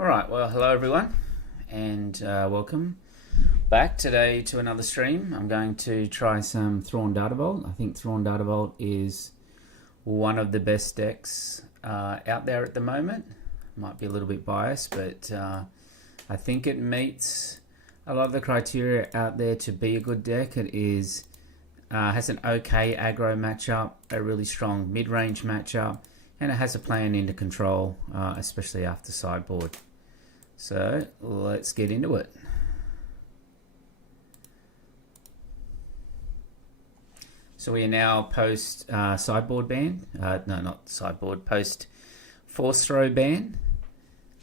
Alright, well, hello everyone, and welcome back today to another stream. I'm going to try some Thrawn DV. I think Thrawn DV is one of the best decks out there at the moment. Might be a little bit biased, but I think it meets a lot of the criteria out there to be a good deck. It is has an okay aggro matchup, a really strong mid-range matchup, and it has a plan into control, especially after sideboard. So let's get into it. So we are now post sideboard ban. No, not sideboard. Post force throw ban.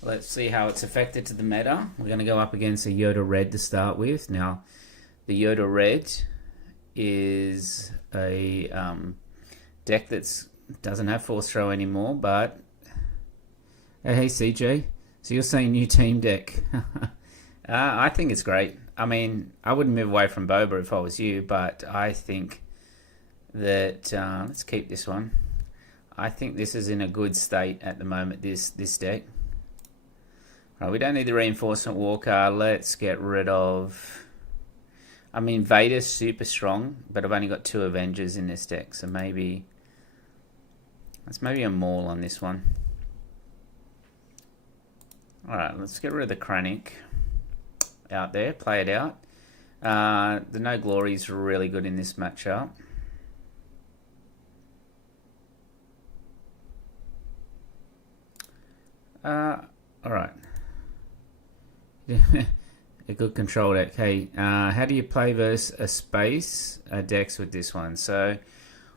Let's see how it's affected to the meta. We're going to go up against a Yoda Red to start with. Now, the Yoda Red is a deck that doesn't have force throw anymore, but hey CJ. So you're saying new team deck. I think it's great. I mean, I wouldn't move away from Boba if I was you, but I think that, let's keep this one. I think this is in a good state at the moment, this deck. All right, we don't need the Reinforcement Walker. Let's get rid of... I mean, Vader's super strong, but I've only got 2 Avengers in this deck, so maybe... Let's maybe a Maul on this one. Alright, let's get rid of the Krennic out there, play it out. The No Glory is really good in this matchup. Alright. A good control deck. Hey, how do you play versus a space decks with this one? So,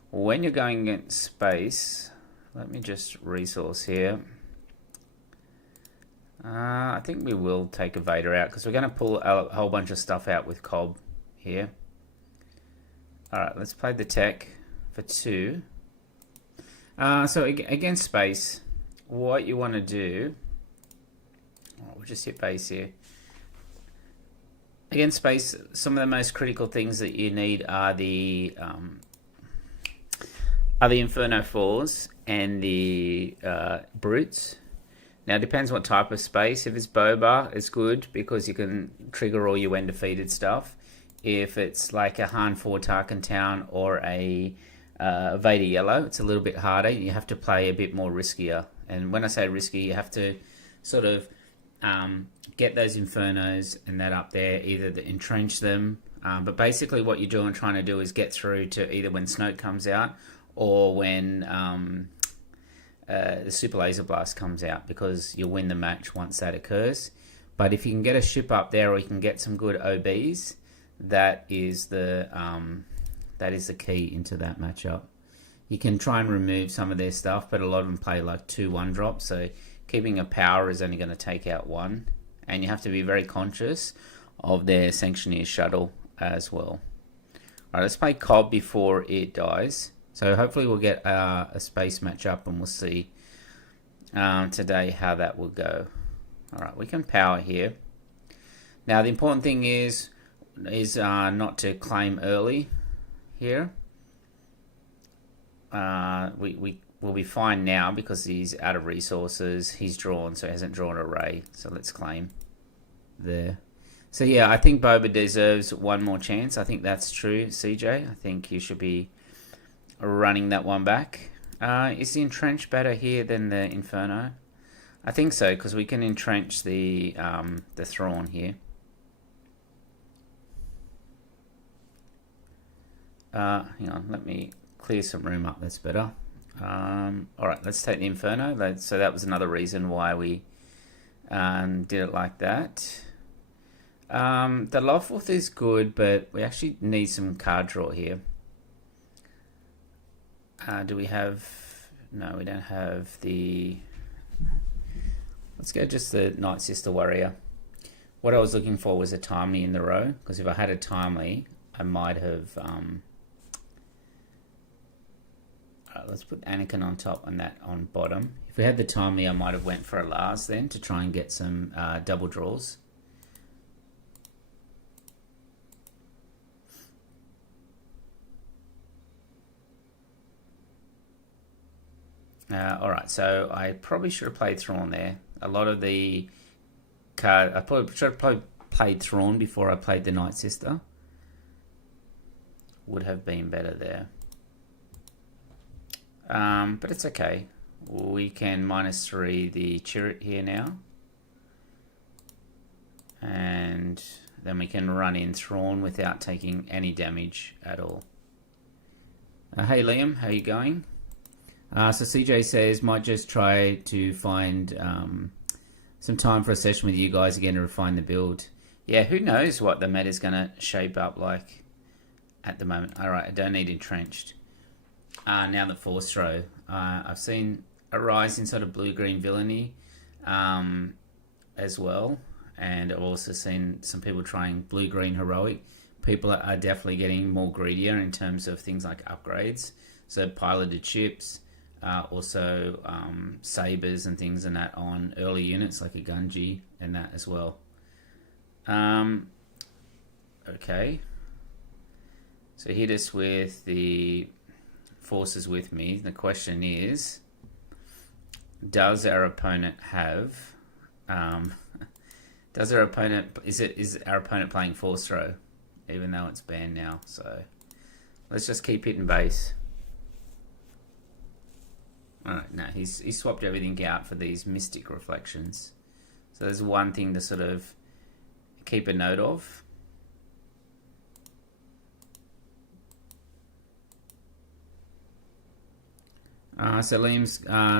when you're going against space, let me just resource here. I think we will take a Vader out because we're going to pull a whole bunch of stuff out with Cobb here. Alright, let's play the tech for 2. So against space, what you want to do... Oh, we'll just hit base here. Against space, some of the most critical things that you need are the Inferno 4s and the Brutes. Now, it depends what type of space. If it's Boba, it's good because you can trigger all your undefeated stuff. If it's like a Han 4 Tarkin Town or a Vader Yellow, it's a little bit harder. You have to play a bit more riskier. And when I say risky, you have to sort of get those Infernos and that up there, either to entrench them. But basically what you're doing, trying to do is get through to either when Snoke comes out or when... the Super Laser Blast comes out, because you'll win the match once that occurs. But if you can get a ship up there, or you can get some good OBs, that is the key into that matchup. You can try and remove some of their stuff, but a lot of them play like 2/1 drops, so keeping a power is only going to take out 1, and you have to be very conscious of their Sanctioneer shuttle as well. Alright, let's play Cobb before it dies. So hopefully we'll get a space matchup, and we'll see today how that will go. Alright, we can power here. Now the important thing is not to claim early here. We will be fine now because he's out of resources. He's drawn, so he hasn't drawn a ray. So let's claim there. So yeah, I think Boba deserves one more chance. I think that's true, CJ. I think you should be running that one back. Is the entrench better here than the Inferno? I think so, because we can entrench the Thrawn here. Hang on, let me clear some room up. That's better. Alright, let's take the Inferno. So that was another reason why we did it like that. The Lothwolf is good, but we actually need some card draw here. Do we have... No, we don't have the... Let's go just the Night Sister Warrior. What I was looking for was a Timely in the row, because if I had a Timely, I might have... let's put Anakin on top and that on bottom. If we had the Timely, I might have went for a Lars then to try and get some double draws. Alright, so I probably should have played Thrawn there. A lot of the card. I should have played Thrawn before I played the Night Sister. Would have been better there. But it's okay. We can -3 the Chirrut here now. And then we can run in Thrawn without taking any damage at all. Hey Liam, how you going? So CJ says, might just try to find some time for a session with you guys again to refine the build. Yeah, who knows what the meta is going to shape up like at the moment. Alright, I don't need Entrenched. Now the Force Throw. I've seen a rise in sort of blue-green villainy as well. And I've also seen some people trying blue-green heroic. People are definitely getting more greedier in terms of things like upgrades. So piloted ships, also sabers and things and that on early units like a Gunji and that as well. Okay. So hit us with the forces with me. The question is, does our opponent have... is our opponent playing Force Throw? Even though it's banned now. So let's just keep hitting base. Alright, no, he's swapped everything out for these Mystic Reflections. So there's one thing to sort of keep a note of. So Liam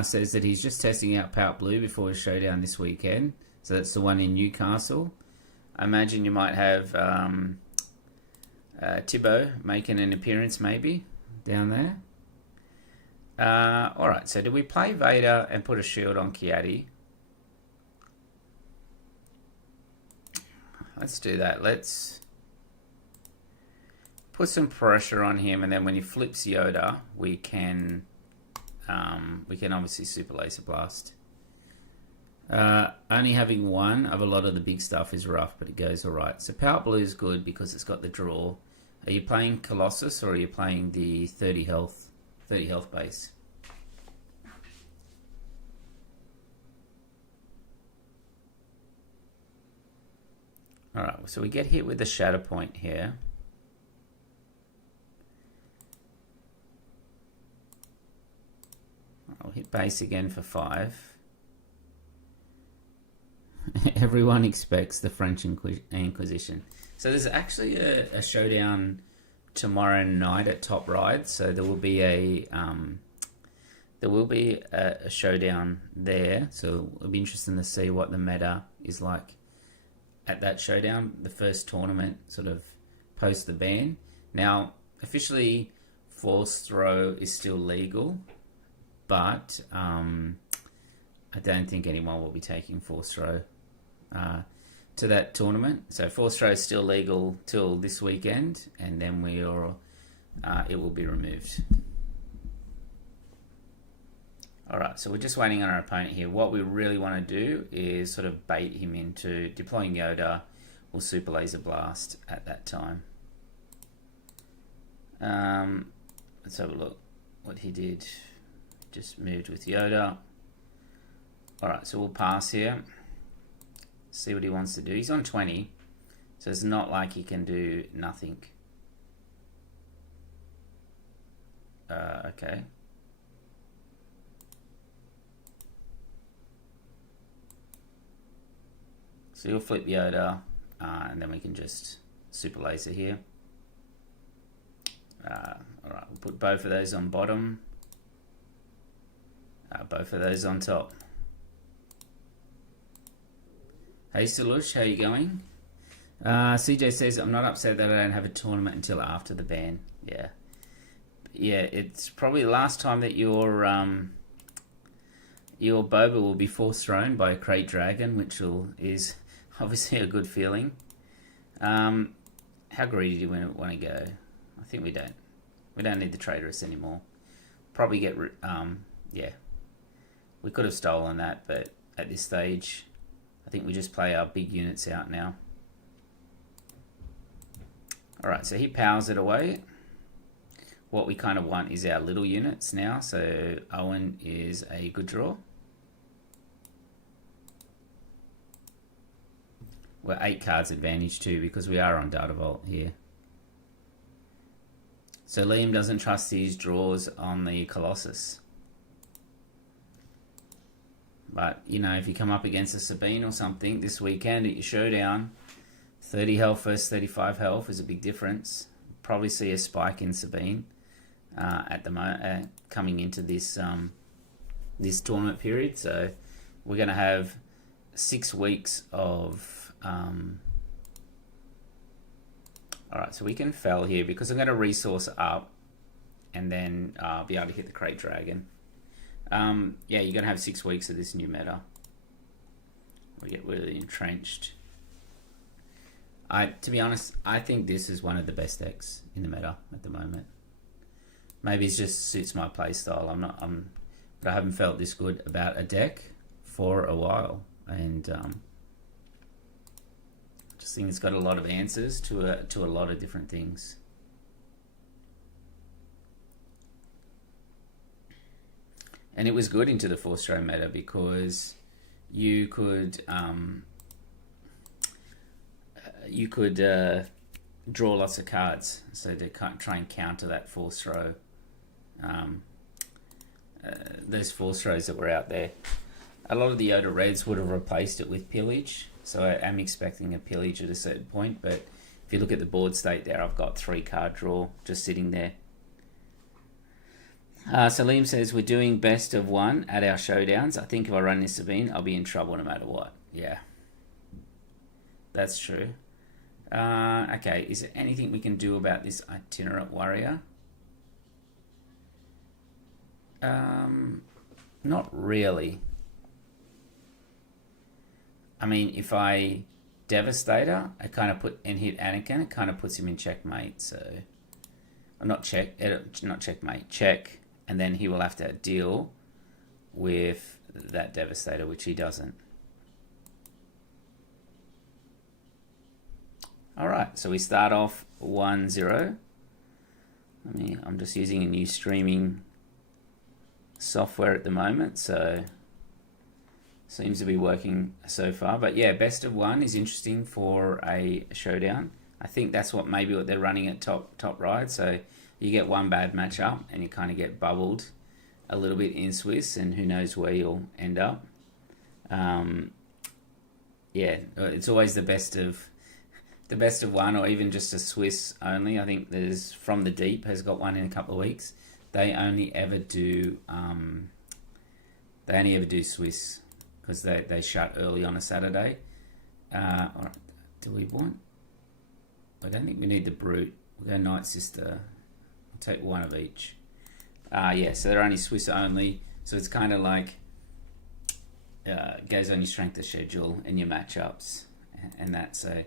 says that he's just testing out Pout Blue before his showdown this weekend. So that's the one in Newcastle. I imagine you might have Tibbo making an appearance maybe down there. Alright, so do we play Vader and put a shield on Kiadi? Let's do that. Let's put some pressure on him, and then when he flips Yoda, we can obviously Super Laser Blast. Only having one of a lot of the big stuff is rough, but it goes alright. So Power Blue is good because it's got the draw. Are you playing Colossus or are you playing the 30 health base? Alright, so we get hit with the Shatter Point here. I'll hit base again for 5. Everyone expects the French Inquisition. So there's actually a showdown tomorrow night at Top Ride. So there will be a showdown there. So it'll be interesting to see what the meta is like at that showdown. The first tournament, sort of post the ban. Now officially, Force Throw is still legal, but I don't think anyone will be taking Force Throw to that tournament. So Force Throw is still legal till this weekend, and then it will be removed. Alright, so we're just waiting on our opponent here. What we really want to do is sort of bait him into deploying Yoda. We'll Super Laser Blast at that time. Let's have a look what he did. Just moved with Yoda. Alright, so we'll pass here. See what he wants to do. He's on 20, so it's not like he can do nothing. Okay. So you'll flip Yoda, and then we can just Super Laser here. Alright, we'll put both of those on bottom. Both of those on top. Hey Salush, how you going? CJ says, I'm not upset that I don't have a tournament until after the ban. Yeah. Yeah, it's probably the last time that your Boba will be Force Thrown by a Crate Dragon, which is obviously a good feeling. How greedy do we want to go? I think we don't. We don't need the Traitorous anymore. Probably get... yeah. We could have stolen that, but at this stage, I think we just play our big units out now. Alright, so he powers it away. What we kind of want is our little units now, so Owen is a good draw. We're 8 cards advantage too because we are on Data Vault here. So Liam doesn't trust these draws on the Colossus. But, you know, if you come up against a Sabine or something this weekend at your showdown, 30 health versus 35 health is a big difference. Probably see a spike in Sabine at the coming into this this tournament period. So we're going to have 6 weeks of... Alright, so we can fell here because I'm going to resource up and then be able to hit the Crate Dragon. Yeah, you're going to have 6 weeks of this new meta. We get really entrenched. To be honest, I think this is one of the best decks in the meta at the moment. Maybe it just suits my playstyle. But I haven't felt this good about a deck for a while, and just think it's got a lot of answers to a lot of different things. And it was good into the 4-stroke meta because you could draw lots of cards, so to try and counter that 4-stroke. Those 4-strokes that were out there. A lot of the Yoda Reds would have replaced it with Pillage, so I am expecting a Pillage at a certain point, but if you look at the board state there, I've got 3 card draw just sitting there. Salim says, we're doing best of 1 at our showdowns. I think if I run this Sabine, I'll be in trouble no matter what. Yeah, that's true. Okay, is there anything we can do about this Itinerant Warrior? Not really. I mean, if I Devastator, I kind of hit Anakin, it kind of puts him in checkmate. So, not checkmate, check, and then he will have to deal with that Devastator, which he doesn't. All right, so we start off 1-0. I'm just using a new streaming software at the moment, so seems to be working so far. But yeah, best of 1 is interesting for a showdown. I think that's what they're running at top right. So you get one bad matchup and you kind of get bubbled a little bit in Swiss, and who knows where you'll end up. Yeah, it's always the best of 1, or even just a Swiss only. I think there's From the Deep has got one in a couple of weeks. They only ever do Swiss because they shut early on a Saturday. All right, do we want? I don't think we need the Brute. We'll go Night Sister. I'll take 1 of each. Yeah, so they're only Swiss only. So it's kind of like goes on your strength of schedule and your matchups and that. So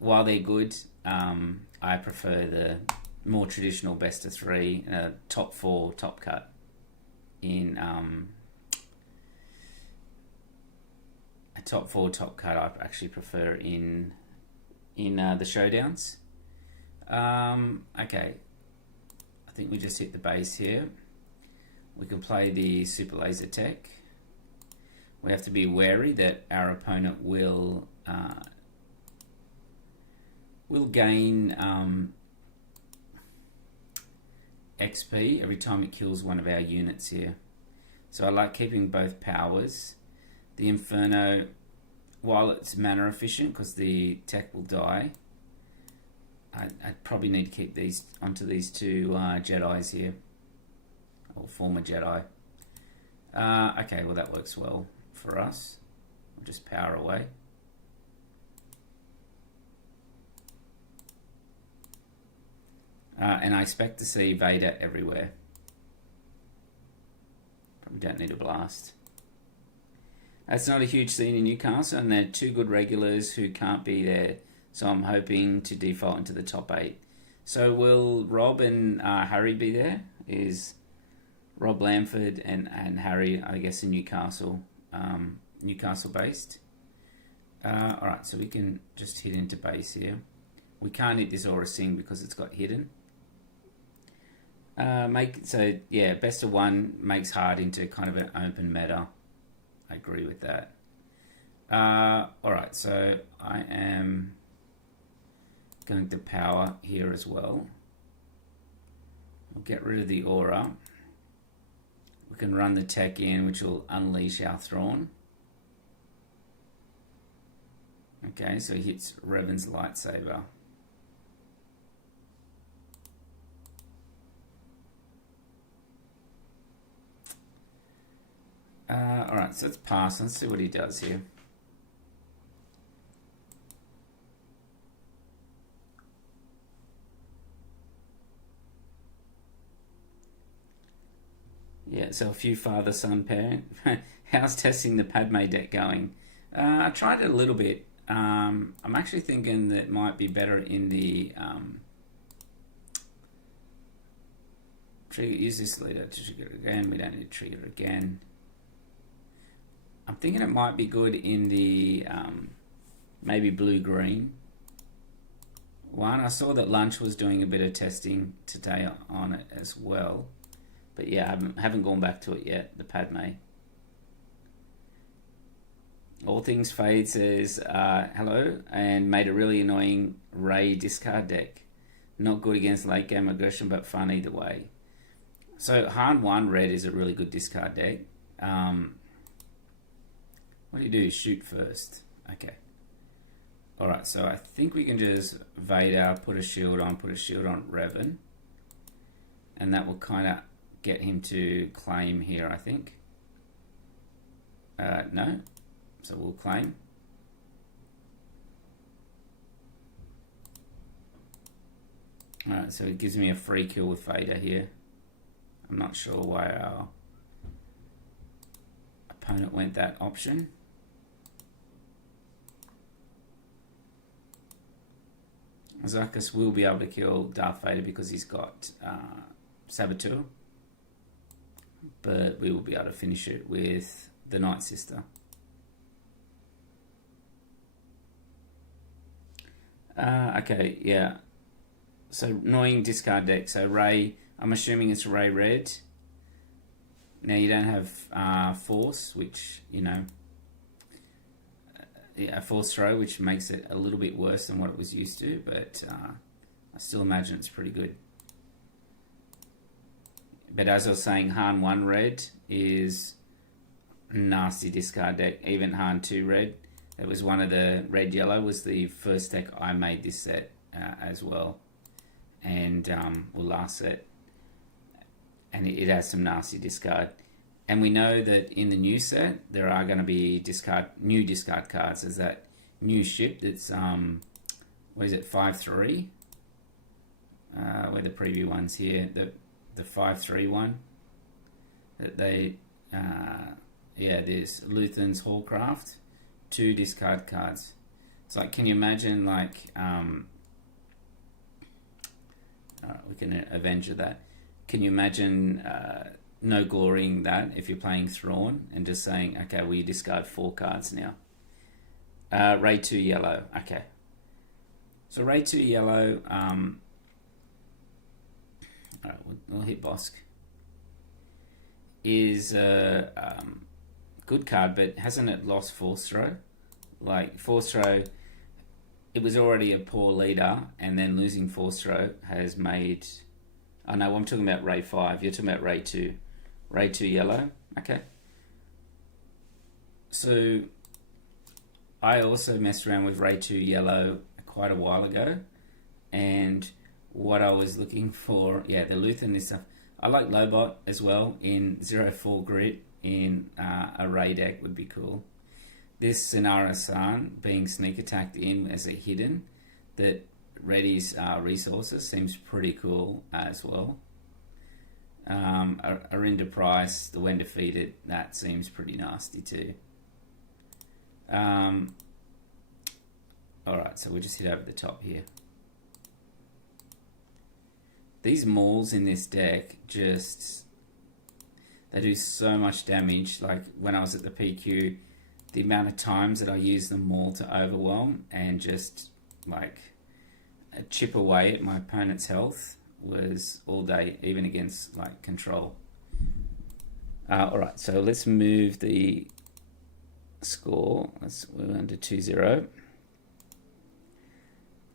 while they're good, I prefer the more traditional best of 3, top 4 top cut in a top 4 top cut. I actually prefer in the showdowns. Okay, I think we just hit the base here. We can play the Super Laser Tech. We have to be wary that our opponent will gain XP every time it kills one of our units here. So I like keeping both powers. The Inferno, while it's mana efficient because the tech will die, I probably need to keep these onto these 2 Jedis here, or former Jedi. Okay, well that works well for us. We'll just power away. And I expect to see Vader everywhere. Probably don't need a blast. That's not a huge scene in Newcastle, and they're 2 good regulars who can't be there. So I'm hoping to default into the top 8. So will Rob and Harry be there? Is Rob Lamford and Harry, I guess, in Newcastle, Newcastle based? Alright, so we can just hit into base here. We can't hit this Aura Sing because it's got hidden. So yeah, best of 1 makes hard into kind of an open meta. I agree with that. Alright, so I am going to power here as well. We'll get rid of the aura. We can run the tech in, which will unleash our Thrawn. Okay, so he hits Revan's lightsaber. Alright, so it's passed. Let's see what he does here. Yeah, so a few father-son pair. How's testing the Padme deck going? I tried it a little bit. I'm actually thinking that it might be better in the trigger. Use this leader to trigger again. We don't need to trigger again. I'm thinking it might be good in the maybe blue-green one. I saw that Lunch was doing a bit of testing today on it as well. But yeah, I haven't gone back to it yet, the Padme. All Things Fade says, hello, and made a really annoying Rey discard deck. Not good against late game aggression, but fun either way. So Han 1 Red is a really good discard deck. What do? Shoot first. Okay. Alright, so I think we can just Vader, put a shield on Revan. And that will kind of get him to claim here, I think. No. So we'll claim. Alright, so it gives me a free kill with Vader here. I'm not sure why our opponent went that option. Zarkus will be able to kill Darth Vader because he's got Saboteur. But we will be able to finish it with the Night Sister. Okay, yeah. So annoying discard deck. So Rey, I'm assuming it's Rey Red. Now you don't have Force, which, you know, yeah, Force throw, which makes it a little bit worse than what it was used to, but I still imagine it's pretty good. But as I was saying, Han 1 Red is a nasty discard deck. Even Han 2 Red, it was one of the red yellow was the first deck I made this set as well, and last set, and it has some nasty discard. And we know that in the new set there are going to be new discard cards. There's that new ship that's what is it, 5-3? Where the preview one's here, the 5-3 one that they yeah, there's Luthen's Hallcraft, 2 discard cards. It's like, can you imagine, like we can avenge that. Can you imagine no glorying that if you're playing Thrawn and just saying, okay, well, you discard 4 cards now. Rey 2 yellow, okay. So Rey 2 yellow, alright, we'll hit Bosk. Is a good card, but hasn't it lost Force Throw? Like, Force Throw, it was already a poor leader, and then losing Force Throw has made... Oh no, I'm talking about Rey 5. You're talking about Rey 2. Rey 2 yellow, okay. So, I also messed around with Rey 2 yellow quite a while ago, and what I was looking for, yeah, the Luthen and stuff. I like Lobot as well in 0-4 grit in a Rey deck would be cool. This Sinara-san being sneak attacked in as a hidden that readies resources seems pretty cool as well. Arinda Price, the when defeated, that seems pretty nasty too. Alright, so we'll just hit over the top here. These mauls in this deck just, they do so much damage. Like when I was at the PQ, the amount of times that I used the maul to overwhelm and just like chip away at my opponent's health was all day, even against like control. Alright, so let's move the score. We're under 2-0.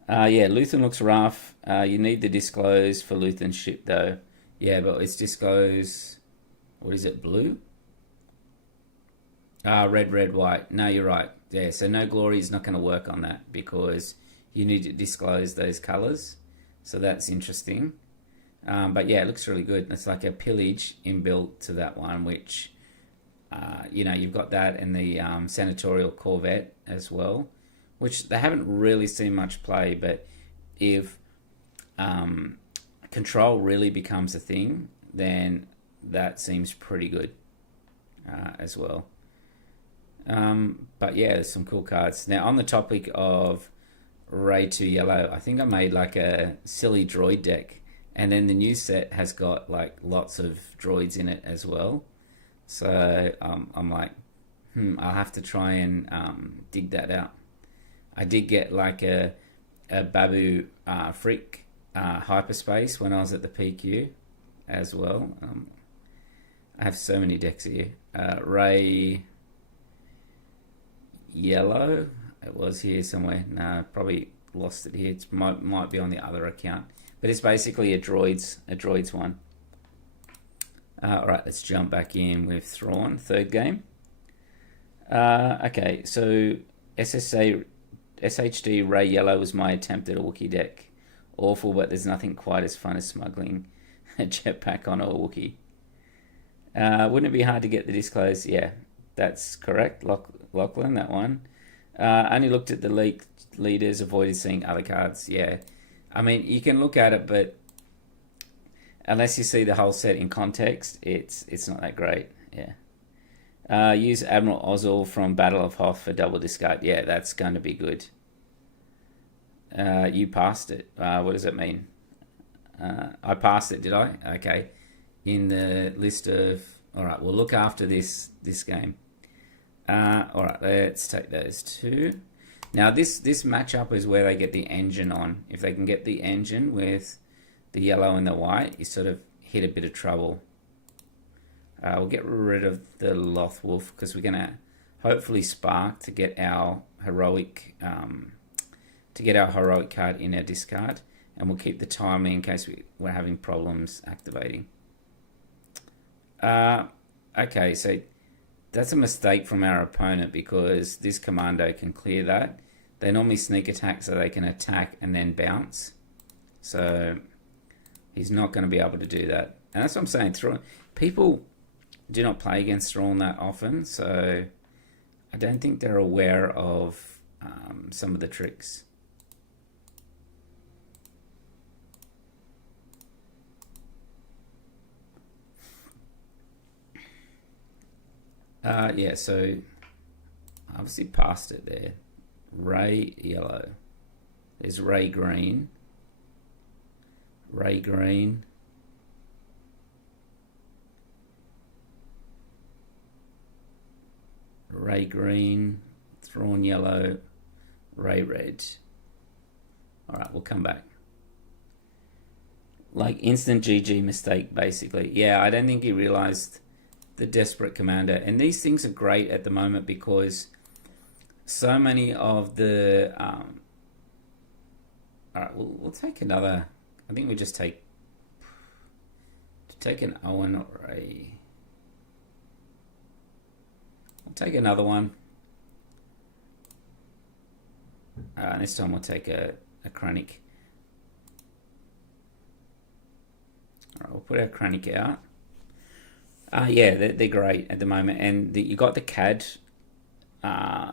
Yeah, Luthen looks rough. You need to disclose for Luthen's ship, though. Yeah, but it's disclose... What is it, blue? Red, red, white. No, you're right. Yeah, so no glory is not going to work on that because you need to disclose those colours. So that's interesting. But yeah, it looks really good. It's like a pillage inbuilt to that one, which, you know, you've got that in the Senatorial Corvette as well, which they haven't really seen much play, but if control really becomes a thing, then that seems pretty good as well. But yeah, there's some cool cards. Now, on the topic of Ray 2 Yellow, I think I made like a silly droid deck, and then the new set has got like lots of droids in it as well. So I'm like, I'll have to try and dig that out. I did get like a Babu Frick hyperspace when I was at the PQ as well. I have so many decks here. Ray Yellow, it was here somewhere. No, probably lost it here. It might be on the other account, but it's basically a droids one. All right, let's jump back in with Thrawn, third game. Okay, so SHD Ray Yellow was my attempt at a Wookiee deck. Awful, but there's nothing quite as fun as smuggling a jetpack on a Wookiee. Wouldn't it be hard to get the disclose? Yeah, that's correct, Lachlan, that one. Only looked at the leaked leaders, avoided seeing other cards. Yeah, I mean, you can look at it, but unless you see the whole set in context, it's not that great. Yeah. Use Admiral Ozzel from Battle of Hoth for double discard. Yeah, that's going to be good. You passed it. What does it mean? I passed it, did I? Okay. In the list of... Alright, we'll look after this game. Alright, let's take those two. Now, this matchup is where they get the engine on. If they can get the engine with the yellow and the white, you sort of hit a bit of trouble. We'll get rid of the Loth Wolf because we're going to hopefully spark to get our heroic card in our discard, and we'll keep the timing in case we're having problems activating. Okay, so that's a mistake from our opponent because this commando can clear that. They normally sneak attack so they can attack and then bounce. So he's not going to be able to do that. And that's what I'm saying. People do not play against Thrawn that often, so I don't think they're aware of some of the tricks. Yeah, so obviously past it there. Ray Yellow. There's Ray Green. Ray Green. Ray Green. Thrawn Yellow. Ray Red. Alright, we'll come back. Like instant GG mistake, basically. Yeah, I don't think he realized the desperate commander, and these things are great at the moment because so many of the all right, we'll take another. I think we just take an Owen or a. We'll take another one. This time we'll take a Krennic. All right, we'll put our Krennic out. Yeah, they're great at the moment, and you got the CAD,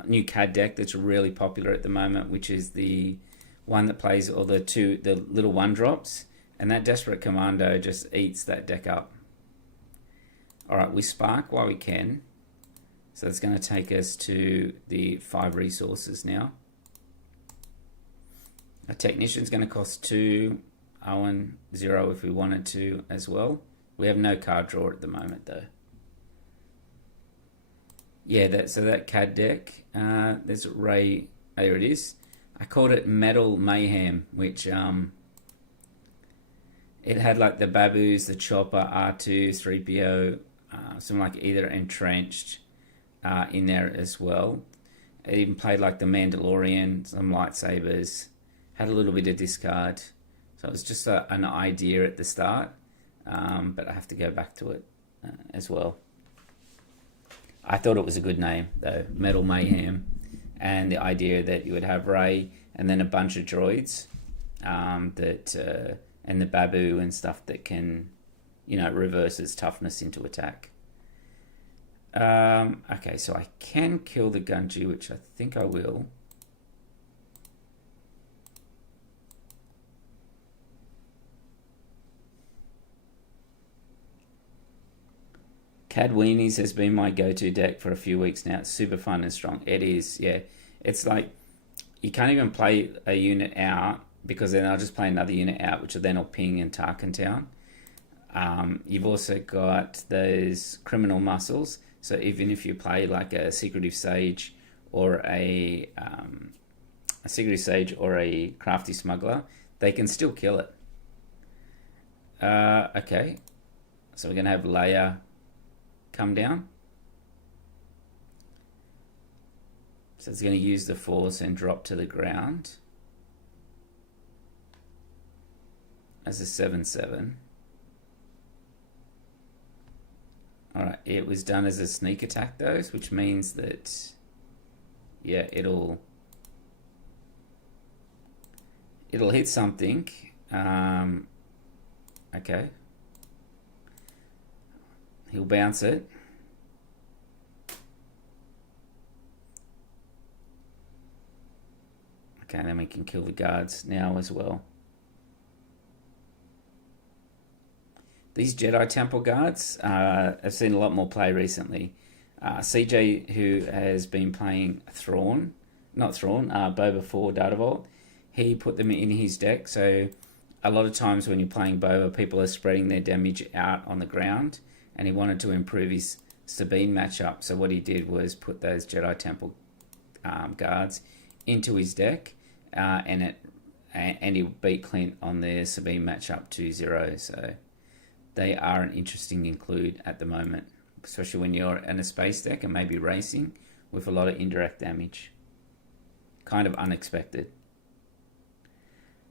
new CAD deck that's really popular at the moment, which is the one that plays all the little 1-drops, and that Desperate Commando just eats that deck up. Alright, we spark while we can, so it's going to take us to the 5 resources now. A Technician's going to cost 2, Owen 0 if we wanted to as well. We have no card draw at the moment, though. Yeah, so that CAD deck, there's Ray, there it is. I called it Metal Mayhem, which it had like the Babus, the Chopper, R2, 3PO, some like either Entrenched, in there as well. It even played like the Mandalorian, some lightsabers, had a little bit of discard. So it was just an idea at the start, but I have to go back to it as well. I thought it was a good name though, Metal Mayhem, and the idea that you would have Rey and then a bunch of droids and the Babu and stuff that can, reverse its toughness into attack. Okay, so I can kill the Gunji, which I think I will. Cad Weenies has been my go-to deck for a few weeks now. It's super fun and strong. It is, yeah. It's like you can't even play a unit out because then I'll just play another unit out, which will then all ping in Tarkin Town. You've also got those criminal muscles. So even if you play like a secretive sage or a crafty smuggler, they can still kill it. Okay, so we're gonna have Leia come down. So it's going to use the force and drop to the ground as a 7/7. Alright, it was done as a sneak attack though, which means that, yeah, it'll hit something. Okay. He'll bounce it. Okay, then we can kill the guards now as well. These Jedi Temple guards, I've seen a lot more play recently. CJ, who has been playing Boba for Data Vault, he put them in his deck. So a lot of times when you're playing Boba, people are spreading their damage out on the ground, and he wanted to improve his Sabine matchup. So what he did was put those Jedi Temple guards into his deck, and he beat Clint on their Sabine matchup 2-0. So they are an interesting include at the moment, especially when you're in a space deck and maybe racing with a lot of indirect damage. Kind of unexpected.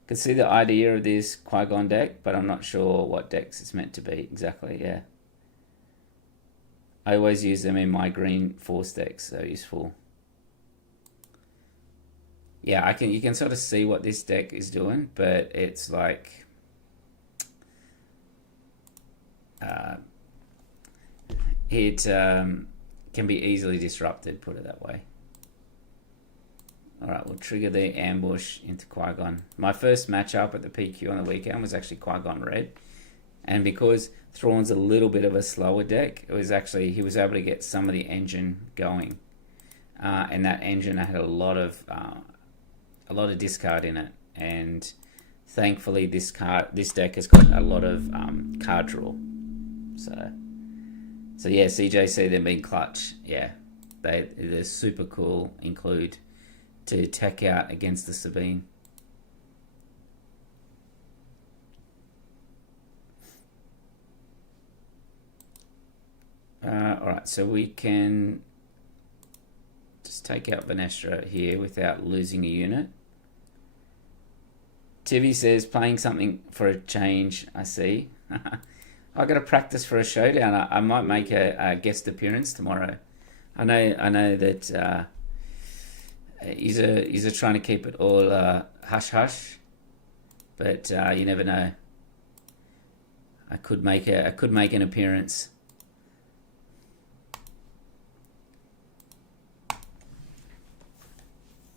Could see the idea of this Qui-Gon deck, but I'm not sure what decks it's meant to be exactly. Yeah, I always use them in my green force decks. So useful. Yeah, you can sort of see what this deck is doing, but it's like it can be easily disrupted, put it that way. Alright, we'll trigger the ambush into Qui-Gon. My first matchup at the PQ on the weekend was actually Qui-Gon Red. And because Thrawn's a little bit of a slower deck, he was able to get some of the engine going. And that engine had a lot of discard in it. And thankfully this deck has got a lot of card draw. So yeah, CJC, they've been clutch. Yeah, they're super cool include to tech out against the Sabine. Alright, so we can just take out Vanestra here without losing a unit. Tivi says, playing something for a change, I see. I got to practice for a showdown. I might make a guest appearance tomorrow. I know that he's trying to keep it all hush hush, but you never know. I could make an appearance.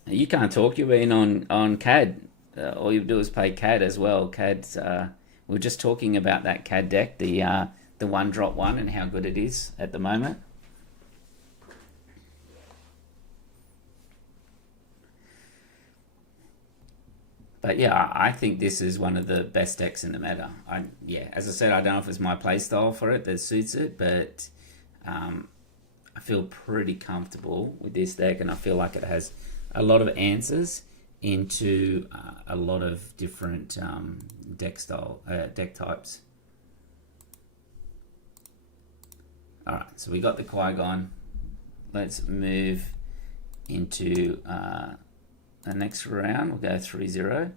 You can't talk. You've been on CAD. All you do is play CAD as well. CAD's. We were just talking about that CAD deck, the 1-drop-1, and how good it is at the moment. But yeah, I think this is one of the best decks in the meta. As I said, I don't know if it's my playstyle for it that suits it, but I feel pretty comfortable with this deck, and I feel like it has a lot of answers into a lot of different deck types. Alright, so we got the Qui-Gon. let's move into the next round. We'll go 3-0.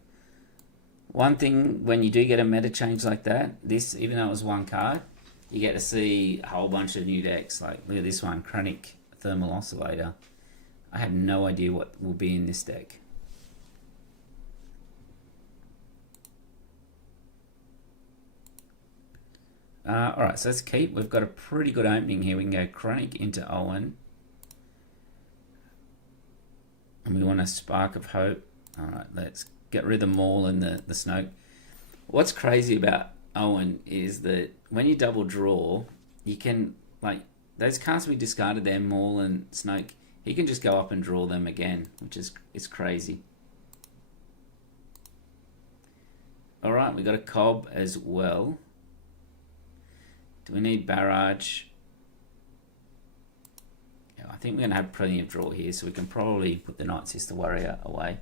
One thing, when you do get a meta change like that, this, even though it was one card, you get to see a whole bunch of new decks. Like, look at this one, Krennic Oscillator. I have no idea what will be in this deck. Alright, so let's keep. We've got a pretty good opening here. We can go Krennic into Owen. And we want a Spark of Hope. Alright, let's get rid of the Maul and the Snoke. What's crazy about Owen is that when you double draw, you can, like, those cards we discarded there, Maul and Snoke, he can just go up and draw them again, which is crazy. Alright, we got a Cobb as well. Do we need Barrage? Yeah, I think we're going to have plenty of draw here, so we can probably put the Night Sister Warrior away.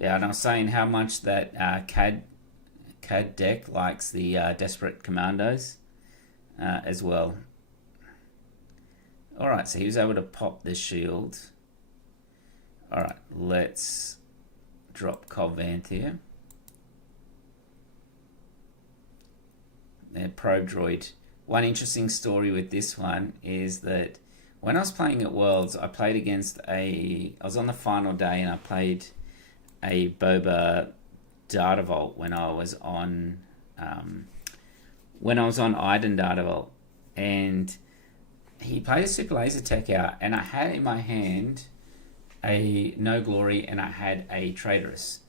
Yeah, and I was saying how much that CAD deck likes the Desperate Commandos as well. Alright, so he was able to pop the shield. Alright, let's drop Cobb Vanth here. Probe Droid. One interesting story with this one is that when I was playing at Worlds, I played against I was on the final day and I played a Boba Data Vault when I was on Iden Data Vault, and he played a Super Laser Tech out, and I had in my hand a No Glory and I had a Traitorous,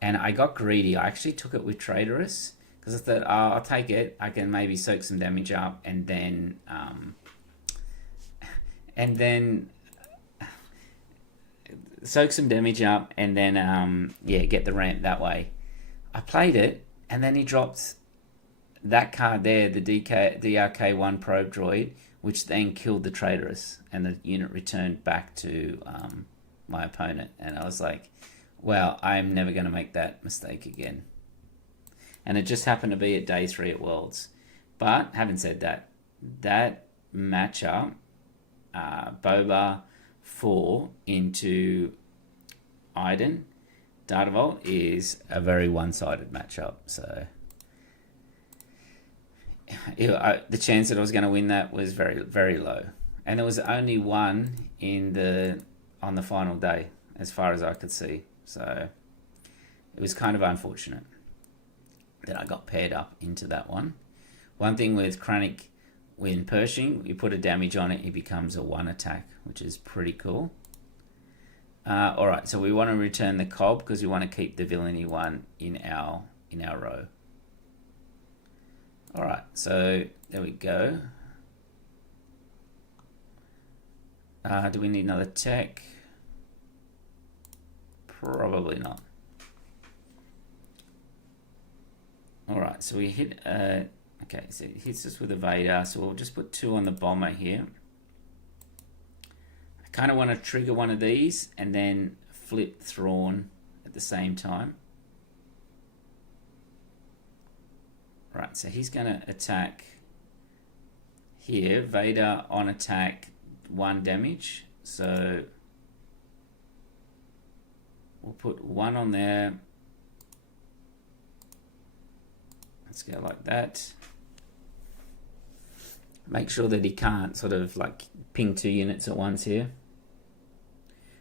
and I got greedy. I actually took it with Traitorous because I thought, oh, I'll take it. I can maybe soak some damage up and then soak some damage up and then yeah, get the ramp that way. I played it, and then he dropped that card there, the DRK1 Probe Droid, which then killed the Traitorous, and the unit returned back to my opponent. And I was like, well, I'm never going to make that mistake again. And it just happened to be at day 3 at Worlds. But having said that, that matchup, Boba 4 into Iden Data Vault, is a very one-sided matchup. So the chance that I was going to win that was very, very low. And there was only one on the final day, as far as I could see. So it was kind of unfortunate that I got paired up into that one. One thing with Krennic, when Pershing, you put a damage on it, it becomes a 1 attack, which is pretty cool. Alright, so we want to return the Cobb because we want to keep the villainy one in our row. Alright, so there we go. Do we need another tech? Probably not. Alright, so we hit okay, so it hits us with a Vader, so we'll just put 2 on the bomber here. I kind of want to trigger one of these and then flip Thrawn at the same time. Right, so he's going to attack here. Vader on attack, 1 damage. So we'll put 1 on there. Let's go like that. Make sure that he can't sort of like ping 2 units at once here.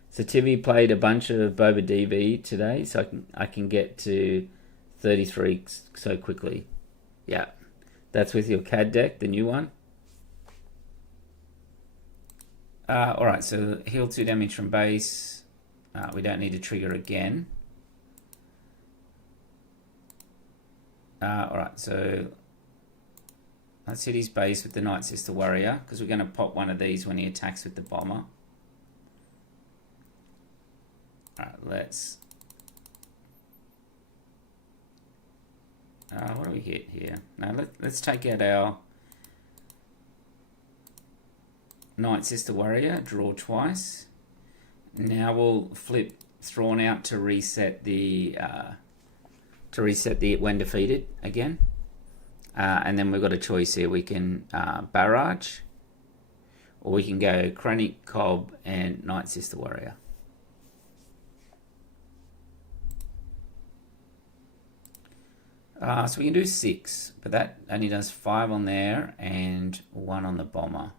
So Tivi played a bunch of Boba DV today, so I can get to 33 so quickly. Yeah, that's with your CAD deck, the new one. Alright, so heal 2 damage from base. We don't need to trigger again. Alright, so let's hit his base with the Night Sister Warrior, because we're going to pop one of these when he attacks with the bomber. Alright, let's... what do we hit here? Now let's take out our Night Sister Warrior, draw twice. Now we'll flip Thrawn out to reset the when defeated again. And then we've got a choice here. We can barrage, or we can go Krennic, Cobb, and Night Sister Warrior. So we can do 6, but that only does 5 on there and 1 on the bomber.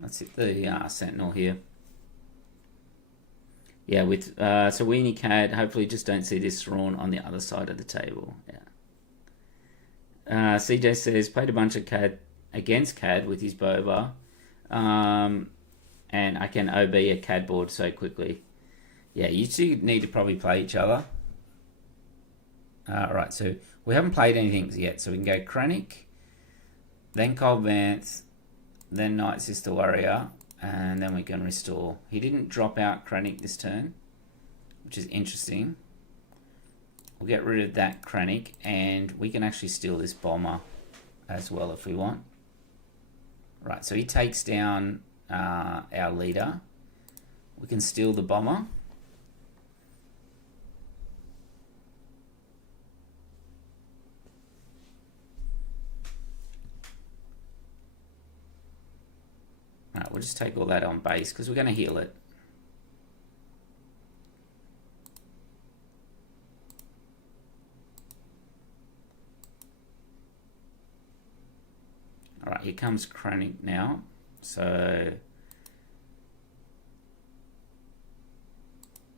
Let's hit the Sentinel here. Yeah, with so Weenie Cad, hopefully just don't see this Thrawn on the other side of the table. Yeah. CJ says, played a bunch of Cad against Cad with his Boba. And I can OB a Cad board so quickly. Yeah, you two need to probably play each other. Right, so we haven't played anything yet. So we can go Krennic, then Cobb Vanth, then Night Sister Warrior, and then we can restore. He didn't drop out Krennic this turn, which is interesting. We'll get rid of that Krennic, and we can actually steal this bomber as well if we want. Right, so he takes down our leader. We can steal the bomber. Alright, we'll just take all that on base because we're going to heal it. Alright, here comes Krennic now. So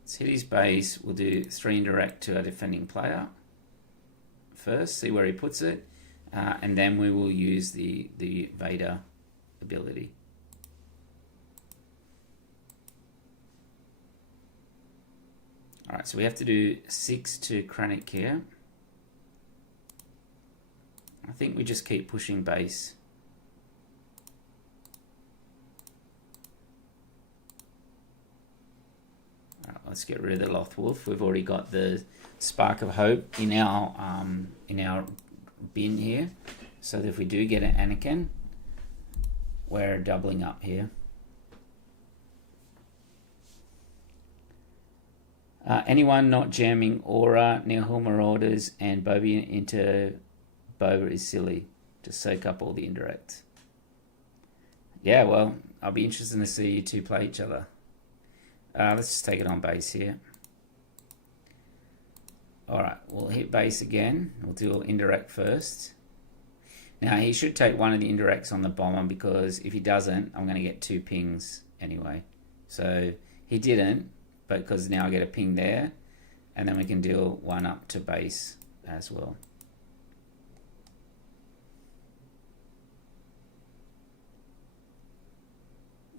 let's hit his base. We'll do 3 indirect to our defending player first, see where he puts it, and then we will use the Vader ability. Alright, so we have to do 6 to Krennic here. I think we just keep pushing base. Alright, let's get rid of the Lothwolf. We've already got the Spark of Hope in our bin here, so that if we do get an Anakin, we're doubling up here. Anyone not jamming Aura, Nihil Marauders, and Boba into Boba is silly. Just soak up all the indirects. Yeah, well, I'll be interested to see you two play each other. Let's just take it on base here. Alright, we'll hit base again. We'll do indirect first. Now, he should take one of the indirects on the bomber because if he doesn't, I'm going to get 2 pings anyway. So, he didn't. But because now I get a ping there, and then we can deal 1 up to base as well.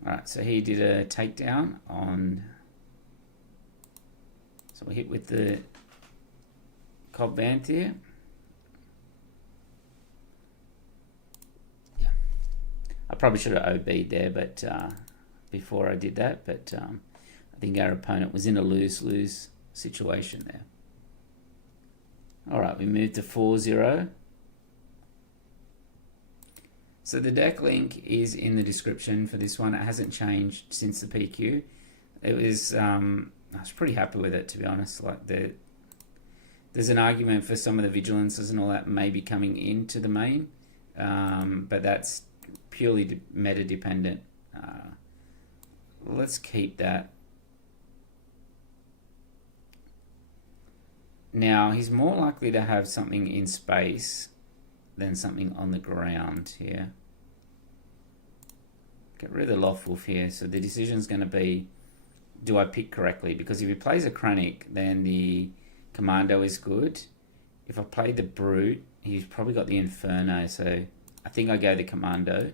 Alright, so he did a takedown on... So we hit with the Cobb Vanth here. Yeah. I probably should have OB'd there, but before I did that, but... I think our opponent was in a lose-lose situation there. Alright, we moved to 4-0. So the deck link is in the description for this one. It hasn't changed since the PQ. It was, I was pretty happy with it, to be honest. Like there's an argument for some of the vigilances and all that maybe coming into the main, but that's purely meta dependent. Let's keep that. Now, he's more likely to have something in space than something on the ground here. Get rid of the Lothwolf here. So the decision is going to be, do I pick correctly? Because if he plays a Krennic, then the Commando is good. If I play the Brute, he's probably got the Inferno. So I think I go the Commando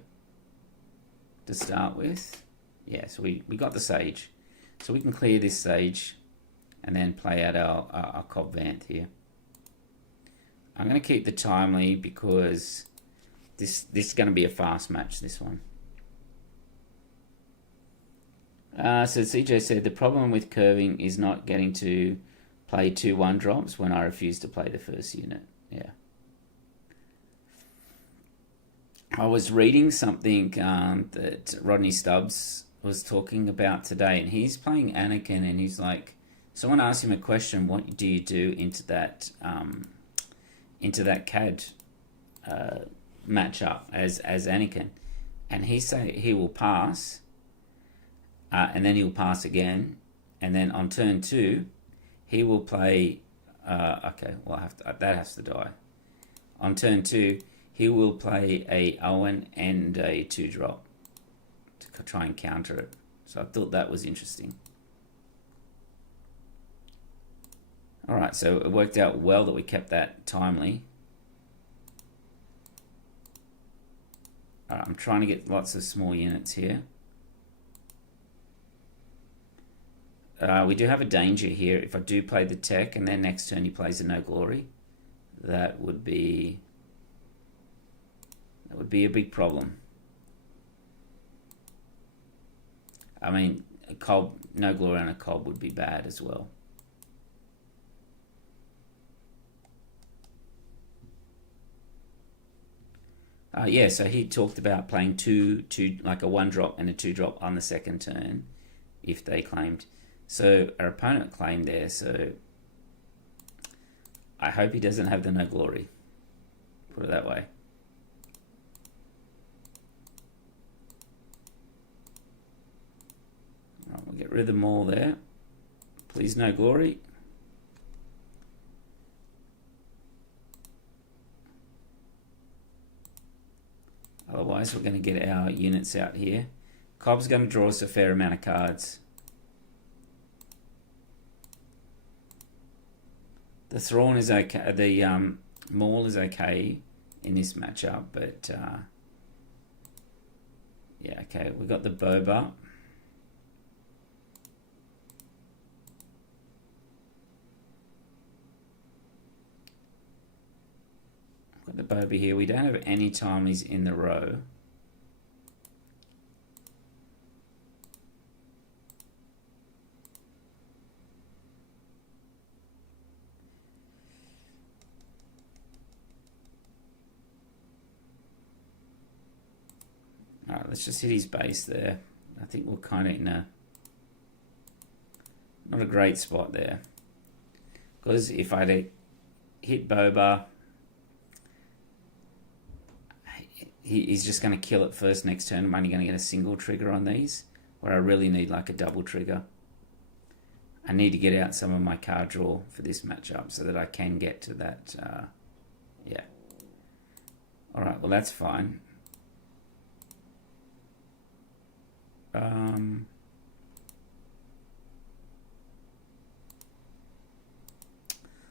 to start with. Yeah, so we got the Sage. So we can clear this Sage and then play out our Cobb Vanth here. I'm going to keep the Timely because this is going to be a fast match, this one. So CJ said, the problem with curving is not getting to play 2 1-drops when I refuse to play the first unit. Yeah. I was reading something that Rodney Stubbs was talking about today, and he's playing Anakin, and he's like, someone asked him a question, what do you do into that into that CAD matchup as Anakin, and he say he will pass, and then he'll pass again, and then on turn 2, he will play. Okay, well that has to die. On turn 2, he will play a Owen and a 2-drop to try and counter it. So I thought that was interesting. Alright, so it worked out well that we kept that timely. Alright, I'm trying to get lots of small units here. We do have a danger here. If I do play the tech and then next turn he plays a no glory, that would be a big problem. I mean, a Cobb, no glory on a Cobb would be bad as well. Yeah, so he talked about playing two, like a 1-drop and a 2-drop on the second turn, if they claimed. So our opponent claimed there, so I hope he doesn't have the no glory. Put it that way. Alright, we'll get rid of them all there. Please no glory. Otherwise, we're going to get our units out here. Cobb's going to draw us a fair amount of cards. The Thrawn is okay. The Maul is okay in this matchup, but yeah, okay. We got the Boba. Got the Boba here. We don't have any timelies in the row. Alright, let's just hit his base there. I think we're kind of in a not a great spot there. Because if I'd hit Boba, he's just going to kill it first next turn. I'm only going to get a single trigger on these, where I really need like a double trigger. I need to get out some of my card draw for this matchup so that I can get to that. Yeah. Alright, well that's fine.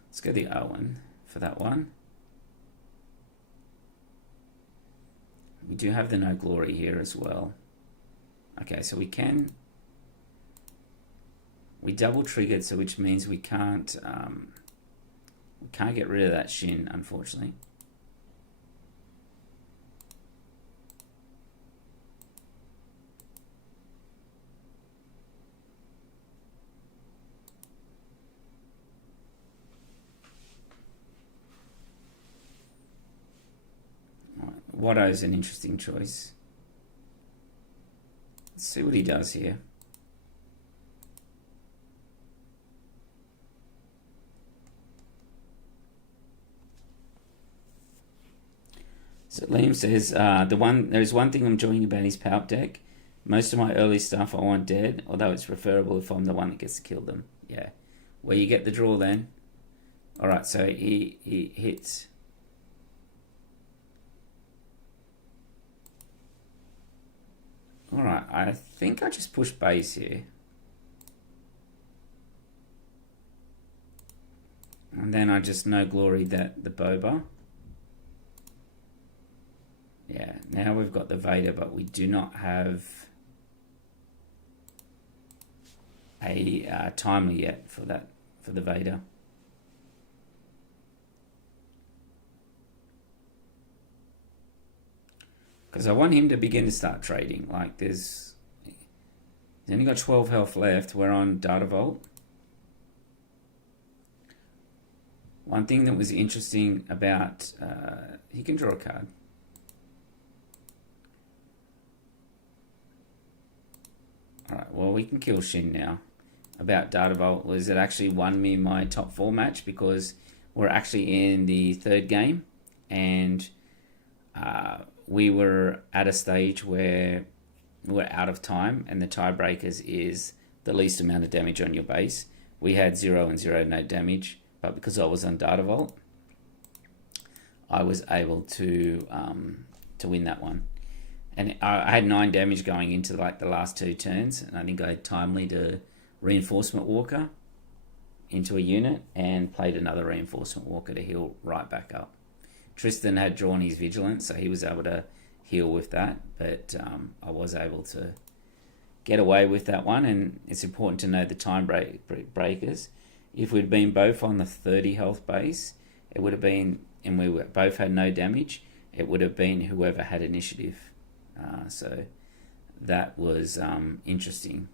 Let's go the Owen for that one. We do have the no glory here as well. Okay, so we double triggered, so which means we can't get rid of that Shin, unfortunately. Watto's an interesting choice. Let's see what he does here. So Liam says, there is one thing I'm enjoying about his power deck. Most of my early stuff I want dead, although it's preferable if I'm the one that gets to kill them. Yeah. Where you get the draw then. Alright, so he hits. Alright, I think I just push base here. And then I just no glory that the Boba. Yeah, now we've got the Vader, but we do not have a timely yet for that, for the Vader. Because I want him to begin to start trading. Like, he's only got 12 health left. We're on Data Vault. One thing that was interesting about... he can draw a card. Alright, well, we can kill Shin now. About Data Vault was it actually won me my top 4 match because were actually in the third game, and we were at a stage where we were out of time, and the tiebreakers is the least amount of damage on your base. We had 0 and 0, no damage, but because I was on Data Vault, I was able to win that one. And I had 9 damage going into like the last 2 turns, and I think I had timely to Reinforcement Walker into a unit and played another Reinforcement Walker to heal right back up. Tristan had drawn his Vigilance, so he was able to heal with that, but I was able to get away with that one. And it's important to know the time breakers. If we'd been both on the 30 health base, it would have been, and we both had no damage, it would have been whoever had initiative. So that was interesting.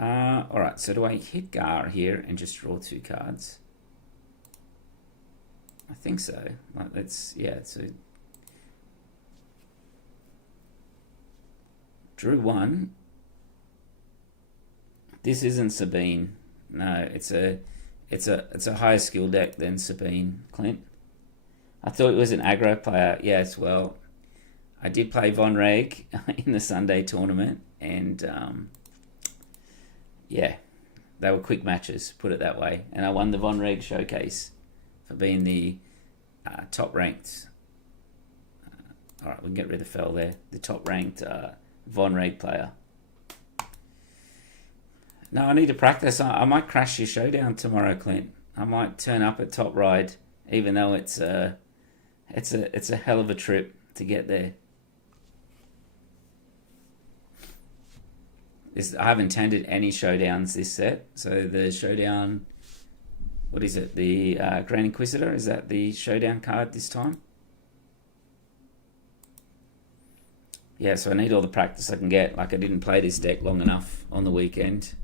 Alright, so do I hit Gar here and just draw 2 cards? I think so. Like, let's, yeah, so drew 1. This isn't Sabine. No, it's a higher skill deck than Sabine, Clint. I thought it was an aggro player. Yes, well, I did play Von Reg in the Sunday tournament, and yeah, they were quick matches, put it that way. And I won the Von Reg showcase for being the top ranked. Alright, we can get rid of the fell there. The top ranked Von Reg player. No, I need to practice. I might crash your showdown tomorrow, Clint. I might turn up at Top Ride, even though it's a hell of a trip to get there. I haven't attended any showdowns this set. So the showdown, what is it? The Grand Inquisitor, is that the showdown card this time? Yeah, so I need all the practice I can get. Like, I didn't play this deck long enough on the weekend.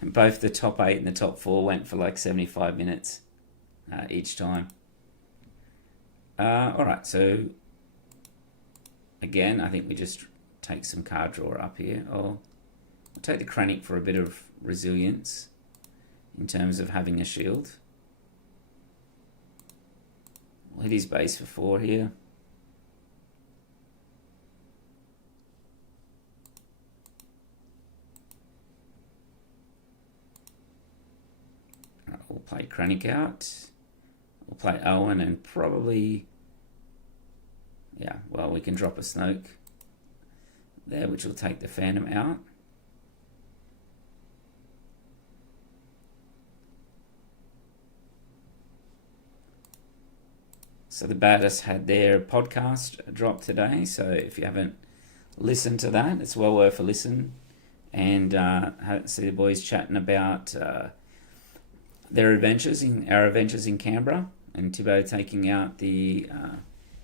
And both the top 8 and the top 4 went for like 75 minutes each time. Alright, so again, I think we just take some card draw up here. I'll take the Krennic for a bit of resilience in terms of having a shield. We'll hit his base for 4 here. We'll play Krennic out. We'll play Owen and probably, yeah, well, we can drop a Snoke there, which will take the Phantom out. So the Baddest had their podcast drop today, so if you haven't listened to that, it's well worth a listen. And see the boys chatting about our adventures in Canberra, and Thibaut taking out the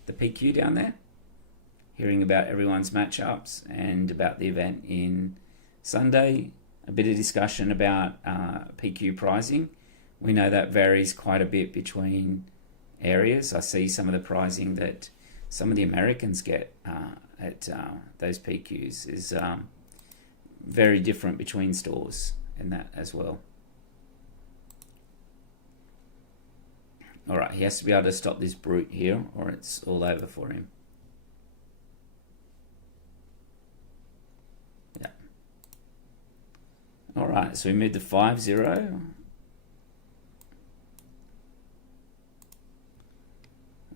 PQ down there, hearing about everyone's matchups and about the event in Sunday, a bit of discussion about PQ pricing. We know that varies quite a bit between areas. I see some of the pricing that some of the Americans get at those PQs is very different between stores and that as well. Alright, he has to be able to stop this brute here or it's all over for him. Yeah. Alright, so we moved to 5-0.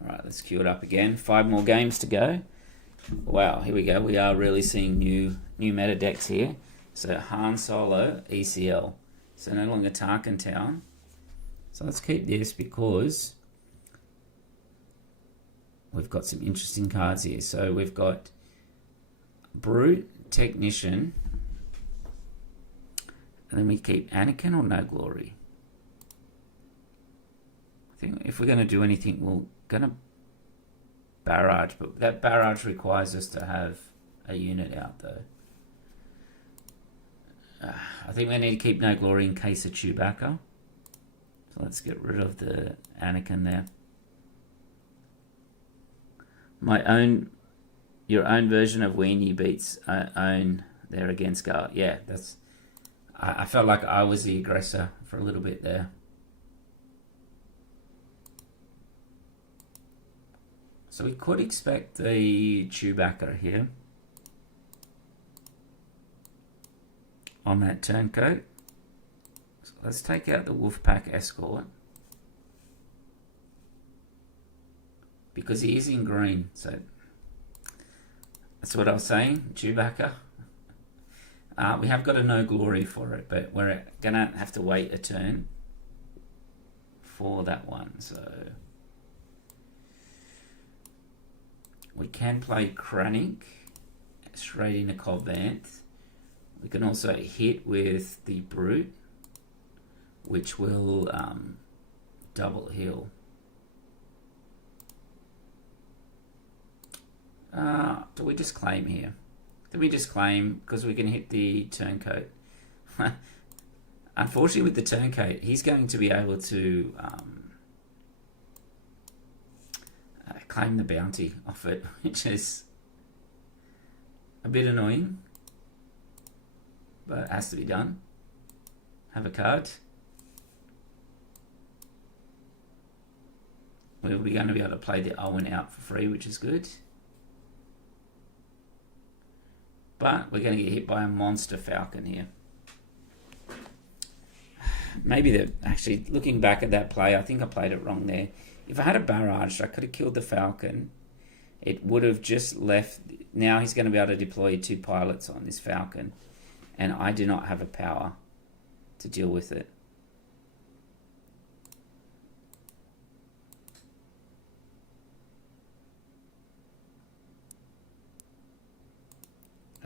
Alright, let's queue it up again. 5 more games to go. Wow, here we go. We are really seeing new meta decks here. So Han Solo ECL. So no longer Tarkin Town. So let's keep this because we've got some interesting cards here. So we've got Brute, Technician, and then we keep Anakin or No Glory. I think if we're going to do anything, we're going to barrage, but that barrage requires us to have a unit out though. I think we need to keep No Glory in case of Chewbacca. So let's get rid of the Anakin there. Your own version of Weenie beats own there against Gar. Yeah, that's. I felt like I was the aggressor for a little bit there. So we could expect the Chewbacca here on that turncoat. So let's take out the Wolfpack Escort, because he is in green, so that's what I was saying, Chewbacca. We have got a no glory for it, but we're gonna have to wait a turn for that one, so we can play Krennic straight into Cobb Vanth. We can also hit with the Brute, which will double heal. Do we just claim here? Do we just claim because we can hit the turncoat? Unfortunately, with the turncoat, he's going to be able to claim the bounty off it, which is a bit annoying, but it has to be done. Have a card. We're going to be able to play the Owen out for free, which is good. But we're going to get hit by a monster Falcon here. Maybe actually, looking back at that play, I think I played it wrong there. If I had a barrage, I could have killed the Falcon. It would have just left. Now he's going to be able to deploy 2 pilots on this Falcon, and I do not have a power to deal with it.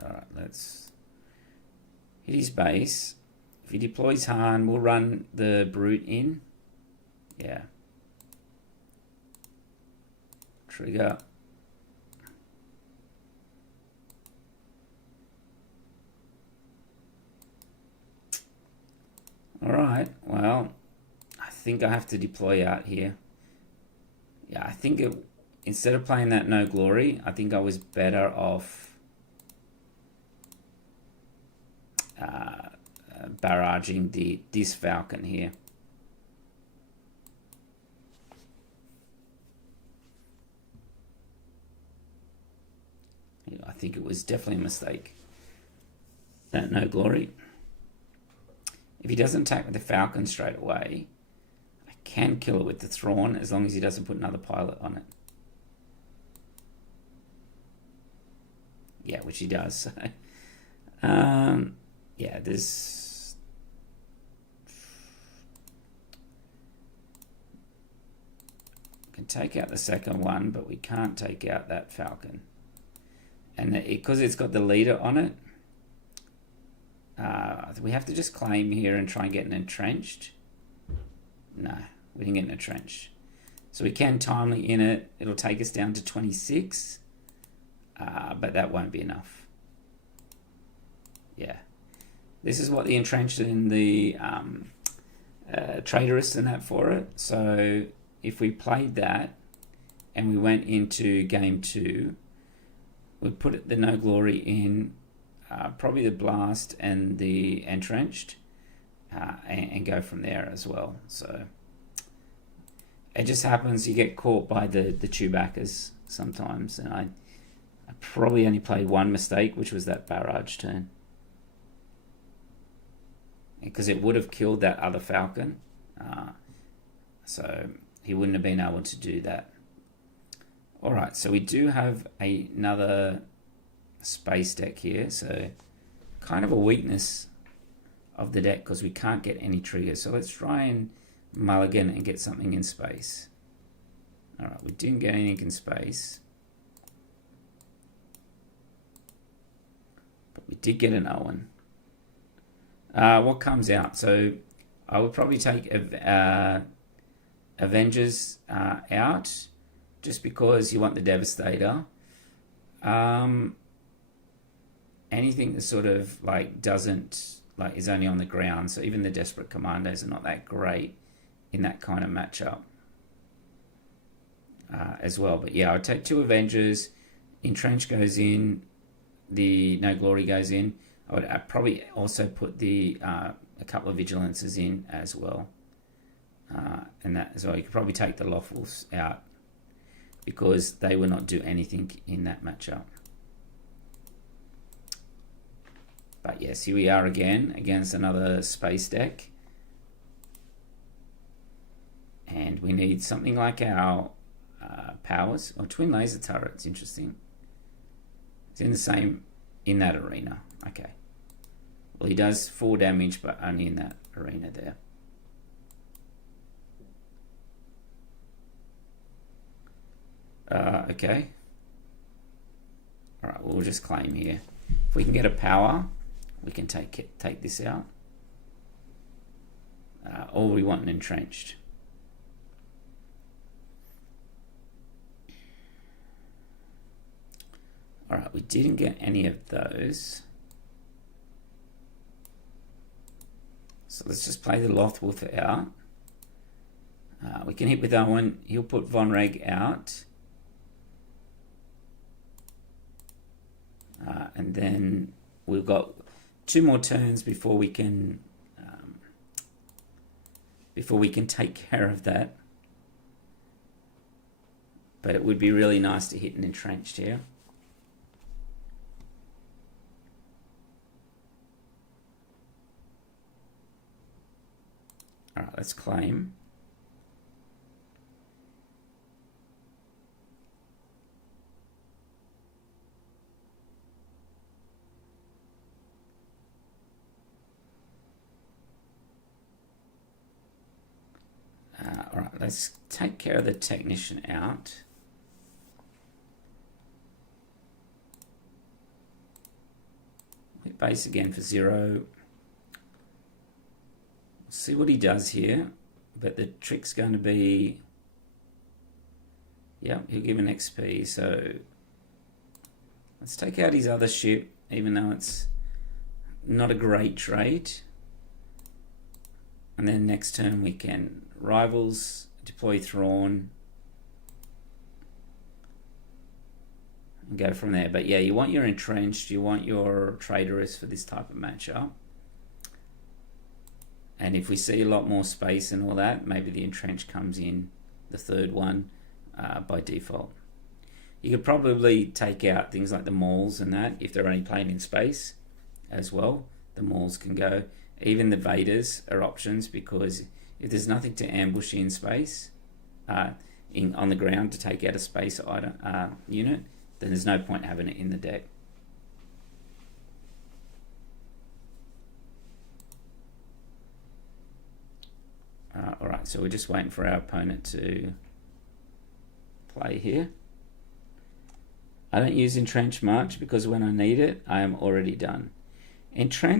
Alright, let's hit his base. If he deploys Han, we'll run the Brute in. Yeah. Trigger. Alright, well, I think I have to deploy out here. Yeah, I think instead of playing that no glory, I think I was better off barraging this Falcon here. I think it was definitely a mistake. That no glory. If he doesn't attack with the Falcon straight away, I can kill it with the Thrawn as long as he doesn't put another pilot on it. Yeah, which he does. So, yeah, there's. Can take out the second one, but we can't take out that Falcon. And because it's got the leader on it, we have to just claim here and try and get an entrenched. No, we didn't get an entrenched. So we can timely in it. It'll take us down to 26, but that won't be enough. Yeah. This is what the entrenched and the traitorous and that for it. So if we played that and we went into game 2, we'd put the no glory in, probably the blast and the entrenched, and go from there as well. So it just happens you get caught by the Chewbaccas sometimes, and I probably only played one mistake, which was that barrage turn, because it would have killed that other Falcon, so he wouldn't have been able to do that. Alright, so we do have another space deck here, so kind of a weakness of the deck because we can't get any triggers. So let's try and mulligan and get something in space. Alright, we didn't get anything in space, but we did get an Owen. What comes out? So I would probably take Avengers out, just because you want the Devastator. Anything that sort of like doesn't, like, is only on the ground, so even the Desperate Commandos are not that great in that kind of matchup as well. But yeah, I'll take 2 Avengers. Entrench goes in, the No Glory goes in. I'd probably also put the a couple of vigilances in as well, and that as well. You could probably take the Lothwolves out because they will not do anything in that matchup. But yes, here we are again against another space deck, and we need something like our powers or twin laser turrets. Interesting. It's in the same in that arena. Okay. Well, he does 4 damage, but only in that arena there. Okay. All right, we'll just claim here. If we can get a power, we can take this out. Or we want an entrenched. All right, we didn't get any of those. So let's just play the Lothwolf out. We can hit with Owen. He'll put Von Reg out. And then we've got 2 more turns before we can take care of that. But it would be really nice to hit an entrenched here. All right, let's claim. All right, let's take care of the technician out. Hit base again for 0. See what he does here, but the trick's going to be, yeah, he'll give an XP. So let's take out his other ship, even though it's not a great trade. And then next turn we can rivals, deploy Thrawn, and go from there. But yeah, you want your entrenched, you want your traitorous for this type of matchup. And if we see a lot more space and all that, maybe the entrenched comes in, the third one, by default. You could probably take out things like the mauls and that, if they're only playing in space as well. The mauls can go. Even the Vaders are options, because if there's nothing to ambush in space, on the ground to take out a space item, unit, then there's no point having it in the deck. Alright, so we're just waiting for our opponent to play here. I don't use entrench much because when I need it, I am already done. Entrench